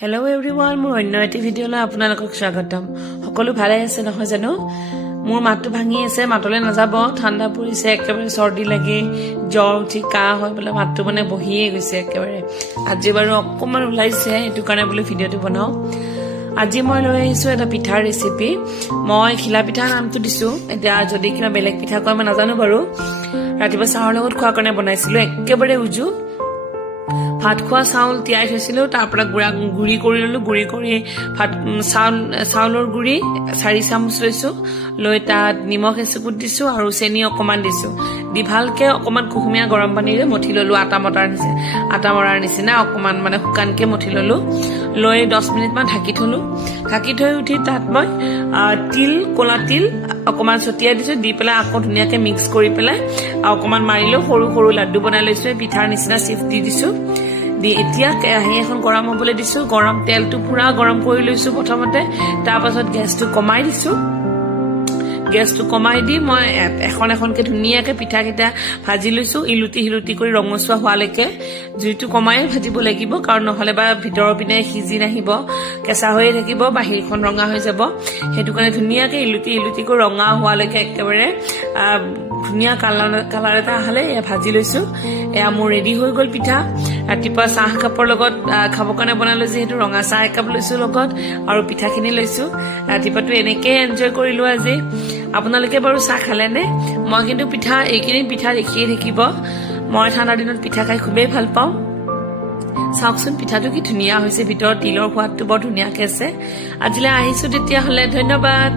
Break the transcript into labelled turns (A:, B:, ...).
A: Hello everyone মোৰ অন্য এটি ভিডিঅ'লৈ আপোনালোকক স্বাগতম। সকলো ভালে আছে নহয় জানো? মোৰ মাতটো ভাঙি আছে মাতলৈ নাযাব ঠাণ্ডা পৰিছে একেবাৰে চৰ্দি লাগি জ্বৰ উঠি কাহ হৈ পেলাই মাতটো মানে বহিয়ে গৈছে একেবাৰে। আজি বাৰু অকণমান ওলাইছে সেইটো কাৰণে বোলো ভিডিঅ'টো বনাওঁ। আজি মই লৈ আহিছোঁ এটা পিঠাৰ ৰেচিপি মই ঘিলা পিঠাৰ নামটো দিছোঁ। এতিয়া যদি কিবা বেলেগ পিঠা কয় মই নাজানো বাৰু। ৰাতিপুৱা চাহৰ লগত খোৱাৰ কাৰণে বনাইছিলোঁ একেবাৰে উজু। ভাত খোৱা চাউল তিয়াই থৈছিলোঁ তাৰ পৰা গুড়া গুড়ি কৰি ল'লোঁ, গুড়ি কৰি ভাত চাউল চাউলৰ গুড়ি, চাৰি চামুচ লৈছোঁ, লৈ তাত নিমখ এচুকুট দিছোঁ আৰু চেনি অকণমান দিছোঁ। দি ভালকৈ অকণমান কুহুমীয়া গৰম পানীৰে মঠি ল'লোঁ, আটা মটাৰ নিচিনা আটা মৰাৰ নিচিনা অকণমান মানে শুকানকৈ মঠি ল'লোঁ। লৈ দহ মিনিটমান ঢাকি থ'লোঁ। ঢাকি থৈ উঠি তাত মই তিল, ক'লা তিল অকণমান ছটিয়াই দিছোঁ, দি পেলাই আকৌ ধুনীয়াকৈ মিক্স কৰি পেলাই অকণমান মাৰিলোঁ, সৰু সৰু লাড্ডু বনাই লৈছোঁ পিঠাৰ নিচিনা চিফ দি দিছোঁ। দি এতিয়া কেৰাহী এখন গৰম হ'বলৈ দিছোঁ, গৰম তেলটো পূৰা গৰম কৰি লৈছোঁ প্ৰথমতে, তাৰপাছত গেছটো কমাই দিছোঁ। গেছটো কমাই দি মই এখন এখনকে ধুনীয়াকৈ পিঠাকেইটা ভাজি লৈছোঁ ইলুটি শিলুটি কৰি ৰঙচুৱা হোৱালৈকে। জুইটো কমাই ভাজিব লাগিব কাৰণ নহ'লে বা ভিতৰৰ পিনে সিজি নাহিব কেঁচা হৈয়ে থাকিব বা শিলখন ৰঙা হৈ যাব। সেইটো কাৰণে ধুনীয়াকৈ ইলুটি ইলুটি কৰি ৰঙা হোৱালৈকে একেবাৰে ধুনীয়া কালাৰ কালাৰ এটা আহালে এয়া ভাজি লৈছোঁ। এয়া মোৰ ৰেডি হৈ গ'ল পিঠা। ৰাতিপুৱা চাহ কাপৰ লগত খাবৰ কাৰণে বনালোঁ যিহেতু ৰঙা চাহ একাপ লৈছোঁ লগত আৰু পিঠাখিনি লৈছোঁ। ৰাতিপুৱাটো এনেকেই এনজয় কৰিলোঁ আজি। আপোনালোকে বাৰু চাহ খালেনে? মই কিন্তু পিঠা এইকেইদিন পিঠা দেখিয়ে থাকিব। মই ঠাণ্ডাৰ দিনত পিঠা খাই খুবেই ভাল পাওঁ। চাওকচোন পিঠাটো কি ধুনীয়া হৈছে। ভিতৰত তিলৰ সোৱাদটো বৰ ধুনীয়াকৈ আছে। আজিলৈ আহিছোঁ তেতিয়াহ'লে। ধন্যবাদ।